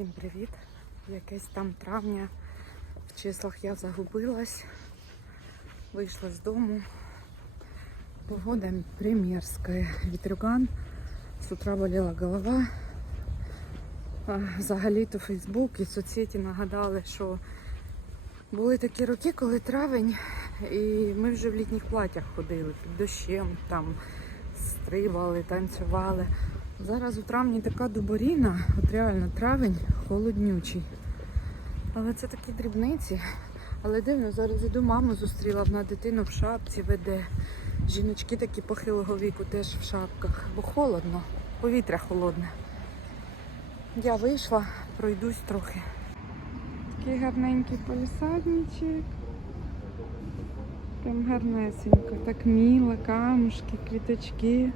Всім привіт! Якесь там травня. В числах я загубилась. Вийшла з дому. Погода примерская. Ветрюган. З утра боліла голова. Взагалі-то Фейсбук і соцсеті нагадали, що були такі роки, коли травень, і ми вже в літніх платях ходили під дощем, там стрибали, танцювали. Зараз у травні така дуборіна, от реально травень холоднючий. Але це такі дрібниці. Але дивно, зараз іду маму зустріла, вона дитину в шапці веде. Жіночки такі похилого віку теж в шапках, бо холодно, повітря холодне. Я вийшла, пройдусь трохи. Такий гарненький полісадничок. Прям гарнесенько. Так мило, камушки, квіточки.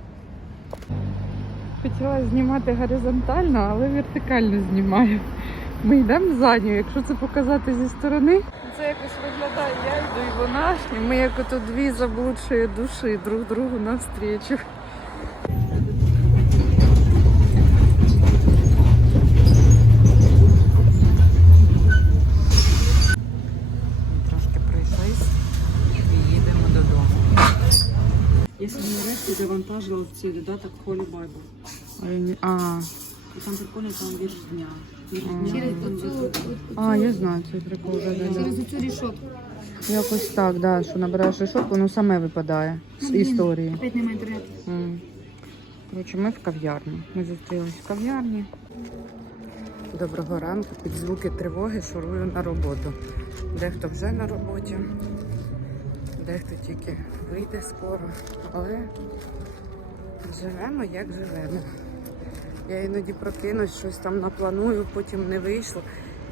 Хотіла знімати горизонтально, але вертикально знімаю. Ми йдемо задню. Якщо це показати зі сторони, це якось виглядає я йду і вона. І ми як ото дві заблудшої душі друг другу навстрічу. Трошки пройшлись і їдемо додому. Решті завантажила в цей додаток Holy Bible. А, я не- а, І там прикольно там вірш дня. Вірш дня. Через там оцю, вірш- а, я знаю цей прикол. Да, да, да. через оцю рішотку. Якось так, да, що набираєш решетку, воно саме випадає з історії. Опять нема інтернету. М. Коротше, ми в кав'ярні. Ми зустрілись в кав'ярні. Доброго ранку, під звуки тривоги шурую на роботу. Дехто вже на роботі, дехто тільки вийде скоро, але живемо як живемо. Я іноді прокинусь, щось там напланую, потім не вийшло.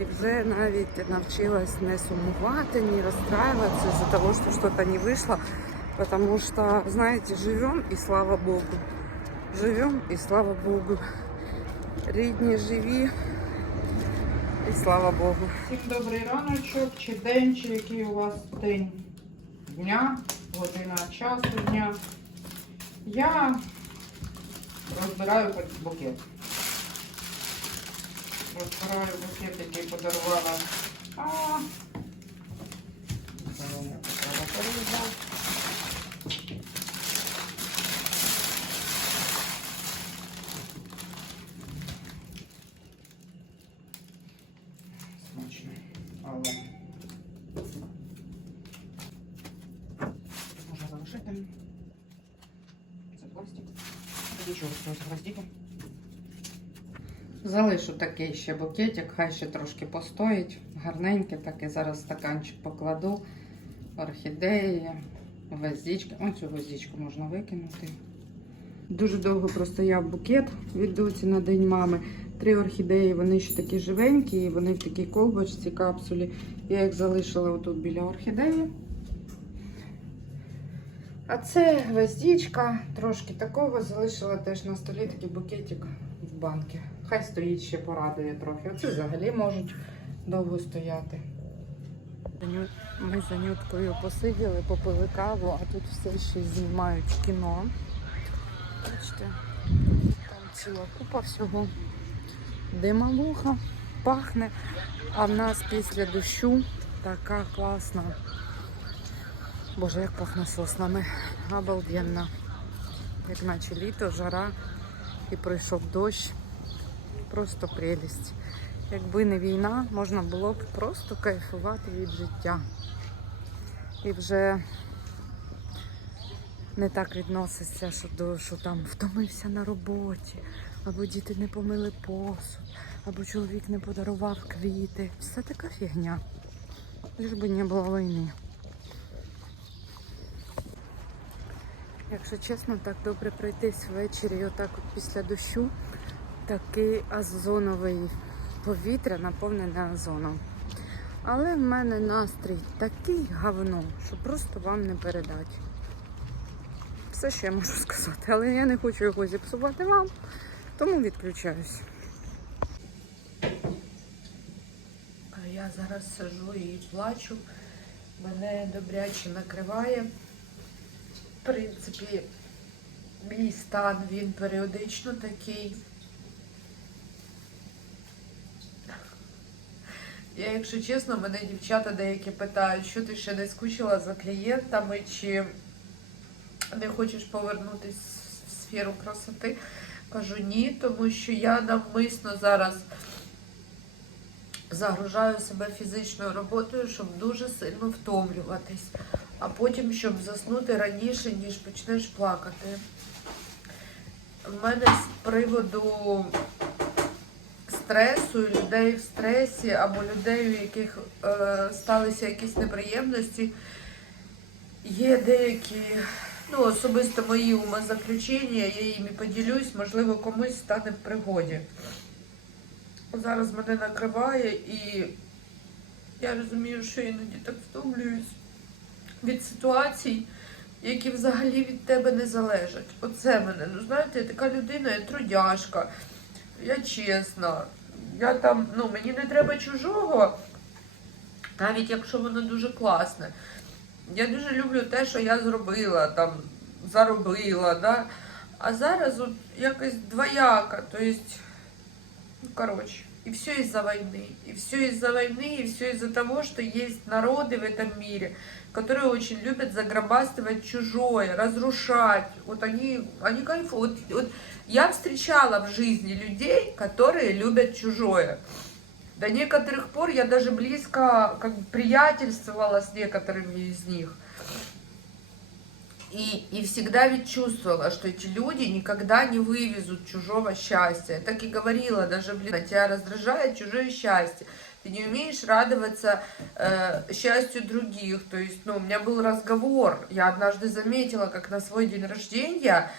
І вже навіть навчилась не сумувати, не розстраюватися из-за того, что что-то не вышло. Потому что, знаете, живем и слава Богу. Живем і слава Богу. Рідні живі і слава Богу. Всім добрий раночок, чи день, чи який у вас день дня, година часу дня. Я розбираю букет. Розбираю букет, який подарувала. А, це мене треба порізати. Смачно. Але можна залишити. Це пластик. Тоді чого з. Залишу такий ще букетик, хай ще трошки постоїть. Гарненький, так і зараз стаканчик покладу. Орхідеї, гвоздички. Ось цю гвоздичку можна викинути. Дуже довго простояв букет від доці на День мами. Три орхідеї, вони ще такі живенькі, вони в такій колбочці, капсулі. Я їх залишила отут біля орхідеї. А це гвоздичка, трошки такого залишила теж на столі такий букетик в банки. Хай стоїть ще порадує трохи. Оце взагалі можуть довго стояти. Ми за Нюткою посиділи, попили каву, а тут все ще знімають кіно. Бачите, там ціла купа всього. Дималуха, пахне, а в нас після дощу така класна. Боже, як пахне соснами. Обалденно. Як наче літо, жара і пройшов дощ. Просто прелість. Якби не війна, можна було б просто кайфувати від життя. І вже не так відноситься, що, до, що там втомився на роботі, або діти не помили посуд, або чоловік не подарував квіти. Все така фігня. Лиш би не було війни. Якщо чесно, так добре пройтись ввечері, отак от після дощу, такий озоновий повітря наповнене озоном. Але в мене настрій такий говно, що просто вам не передати. Все, що я можу сказати, але я не хочу його зіпсувати вам, тому відключаюсь. Я зараз сижу і плачу. Мене добряче накриває. В принципі, мій стан він періодично такий. Я, якщо чесно, мене дівчата деякі питають, що ти ще не скучила за клієнтами, чи не хочеш повернутися в сферу красоти. Кажу ні, тому що я навмисно зараз загружаю себе фізичною роботою, щоб дуже сильно втомлюватись, а потім, щоб заснути раніше, ніж почнеш плакати. В мене з приводу стресу, людей в стресі або людей, у яких е, сталися якісь неприємності, є деякі, ну, особисто мої умозаключення, я їми поділюсь, можливо, комусь стане в пригоді. Зараз мене накриває і я розумію, що іноді так втомлююсь від ситуацій, які взагалі від тебе не залежать. Оце мене. Ну знаєте, я така людина, я трудяжка, я чесна. Я там, ну, мені не треба чужого, навіть якщо воно дуже класне. Я дуже люблю те, що я зробила, там, заробила, да? а зараз от якось двояка, то есть, ну, короче, и все из-за войны, и все из-за войны, и все из-за того, что есть народы в этом мире, которые очень любят загробастывать чужое, разрушать. Вот они, они кайфуют. Вот, вот я встречала в жизни людей, которые любят чужое. До некоторых пор я даже близко как бы приятельствовала с некоторыми из них. И, и всегда ведь чувствовала, что эти люди никогда не вывезут чужого счастья. Я так и говорила, даже, блин, тебя раздражает чужое счастье. Ты не умеешь радоваться э, счастью других. То есть, ну, у меня был разговор. Я однажды заметила, как на свой день рождения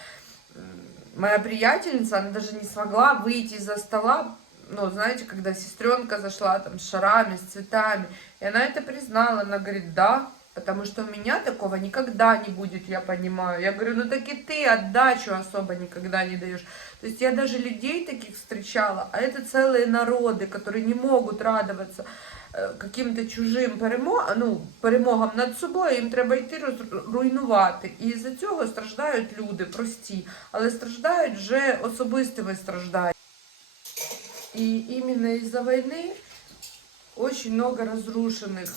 моя приятельница, она даже не смогла выйти из-за стола, ну, знаете, когда сестренка зашла там с шарами, с цветами, и она это признала, она говорит, да, потому что у меня такого никогда не будет, я понимаю. Я говорю, ну так и ты отдачу особо никогда не даешь. То есть я даже людей таких встречала, а это целые народы, которые не могут радоваться е, каким-то чужим перемогам, ну, перемогам над собою, їм треба йти роз- руйнувати. І з-за цього страждають люди прості, але страждають вже особистими стражданиями. И именно из-за войны очень много разрушенных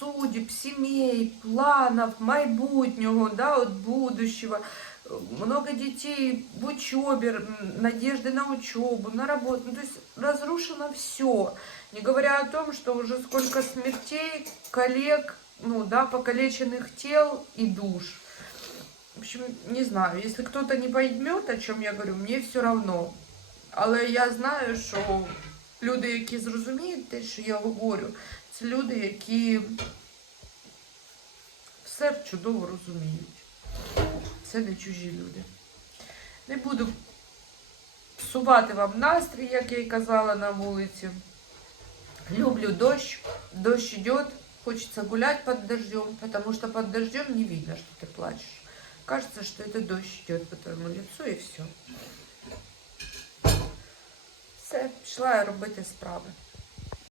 судеб, семей, планов, майбутнього, да, от будущего. Много детей в учебе, надежды на учебу, на работу. Ну, то есть разрушено все. Не говоря о том, что уже сколько смертей, коллег, ну да, покалеченных тел и душ. В общем, не знаю, если кто-то не поймет, о чем я говорю, мне все равно. Але я знаю, що люди, які зрозуміють те, що я говорю, це люди, які все чудово розуміють. Це не чужі люди. Не буду псувати вам настрій, як я й казала на вулиці. Люблю дощ. Дождь идет, хочется гулять под дождем, потому что под дождем не видно, что ты плачешь. Кажется, что это дождь идет по твоему лицу и все. Все, пішла я робити справи.